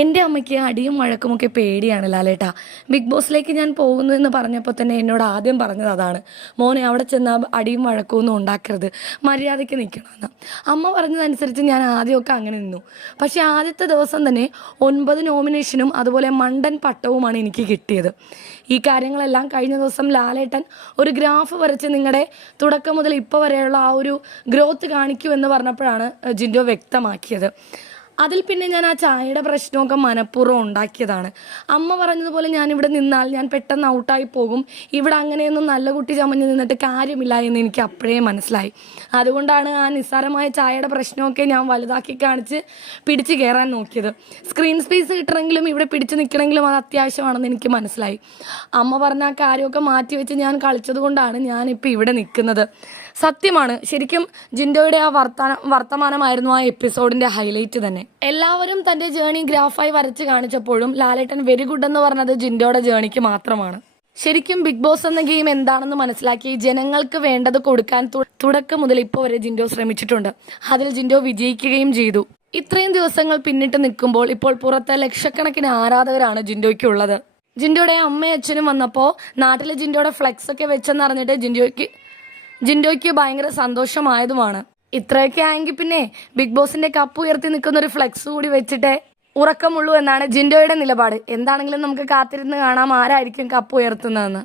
എൻ്റെ അമ്മയ്ക്ക് അടിയും വഴക്കുമൊക്കെ പേടിയാണ് ലാലേട്ടാ. ബിഗ് ബോസിലേക്ക് ഞാൻ പോകുന്നു എന്ന് പറഞ്ഞപ്പോൾ തന്നെ എന്നോട് ആദ്യം പറഞ്ഞത് അതാണ്. മോനെ അവിടെ ചെന്നാൽ അടിയും വഴക്കമൊന്നും ഉണ്ടാക്കരുത്, മര്യാദയ്ക്ക് നിൽക്കണമെന്ന്. അമ്മ പറഞ്ഞതനുസരിച്ച് ഞാൻ ആദ്യമൊക്കെ അങ്ങനെ നിന്നു. പക്ഷേ ആദ്യത്തെ ദിവസം തന്നെ 9 നോമിനേഷനും അതുപോലെ മണ്ടൻ പട്ടവുമാണ് എനിക്ക് കിട്ടിയത്. ഈ കാര്യങ്ങളെല്ലാം കഴിഞ്ഞ ദിവസം ലാലേട്ടൻ ഒരു ഗ്രാഫ് വരച്ച് നിങ്ങളുടെ തുടക്കം മുതൽ ഇപ്പോൾ വരെയുള്ള ആ ഒരു ഗ്രോത്ത് കാണിക്കൂ എന്ന് പറഞ്ഞപ്പോഴാണ് ജിൻഡോ വ്യക്തമാക്കിയത്. അതിൽ പിന്നെ ഞാൻ ആ ചായയുടെ പ്രശ്നമൊക്കെ മനഃപൂർവ്വം ഉണ്ടാക്കിയതാണ്. അമ്മ പറഞ്ഞതുപോലെ ഞാനിവിടെ നിന്നാൽ ഞാൻ പെട്ടെന്ന് ഔട്ടായി പോകും, ഇവിടെ അങ്ങനെയൊന്നും നല്ല കുട്ടി ചമഞ്ഞ് നിന്നിട്ട് കാര്യമില്ല എന്ന് എനിക്ക് അപ്പോഴേ മനസ്സിലായി. അതുകൊണ്ടാണ് ആ നിസ്സാരമായ ചായയുടെ പ്രശ്നമൊക്കെ ഞാൻ വലുതാക്കി കാണിച്ച് പിടിച്ച് കയറാൻ നോക്കിയത്. സ്ക്രീൻ സ്പേസ് കിട്ടണമെങ്കിലും ഇവിടെ പിടിച്ച് നിൽക്കണമെങ്കിലും അത് അത്യാവശ്യമാണെന്ന് എനിക്ക് മനസ്സിലായി. അമ്മ പറഞ്ഞ ആ കാര്യമൊക്കെ മാറ്റിവെച്ച് ഞാൻ കളിച്ചത് കൊണ്ടാണ് ഞാനിപ്പോൾ ഇവിടെ നിൽക്കുന്നത്. സത്യമാണ്, ശരിക്കും ജിൻഡോയുടെ ആ വർത്തമാനമായിരുന്നു ആ എപ്പിസോഡിൻ്റെ ഹൈലൈറ്റ് തന്നെ. എല്ലാവരും തൻ്റെ ജേണി ഗ്രാഫായി വരച്ച് കാണിച്ചപ്പോഴും ലാലേട്ടൻ വെരി ഗുഡ് എന്ന് പറഞ്ഞത് ജിൻഡോയുടെ ജേണിക്ക് മാത്രമാണ്. ശരിക്കും ബിഗ് ബോസ് എന്ന ഗെയിം എന്താണെന്ന് മനസ്സിലാക്കി ജനങ്ങൾക്ക് വേണ്ടത് കൊടുക്കാൻ തുടക്കം മുതൽ ഇപ്പോൾ വരെ ജിൻഡോ ശ്രമിച്ചിട്ടുണ്ട്. അതിൽ ജിൻഡോ വിജയിക്കുകയും ചെയ്തു. ഇത്രയും ദിവസങ്ങൾ പിന്നിട്ട് നിൽക്കുമ്പോൾ ഇപ്പോൾ പുറത്ത് ലക്ഷക്കണക്കിന് ആരാധകരാണ് ജിൻഡോയ്ക്കുള്ളത്. ജിൻഡോയുടെ അമ്മയും അച്ഛനും വന്നപ്പോൾ നാട്ടിൽ ജിൻഡോയുടെ ഫ്ലെക്സ് ഒക്കെ വെച്ചെന്നറിഞ്ഞിട്ട് ജിൻഡോയ്ക്ക് ഭയങ്കര സന്തോഷമായതുമാണ്. ഇത്രയൊക്കെ ആയെങ്കിൽ പിന്നെ ബിഗ് ബോസിന്റെ കപ്പ് ഉയർത്തി നിൽക്കുന്ന ഒരു ഫ്ലെക്സ് കൂടി വെച്ചിട്ടേ ഉറക്കമുള്ളൂ എന്നാണ് ജിൻഡോയുടെ നിലപാട്. എന്താണെങ്കിലും നമുക്ക് കാത്തിരുന്ന് കാണാം ആരായിരിക്കും കപ്പ് ഉയർത്തുന്നതെന്ന്.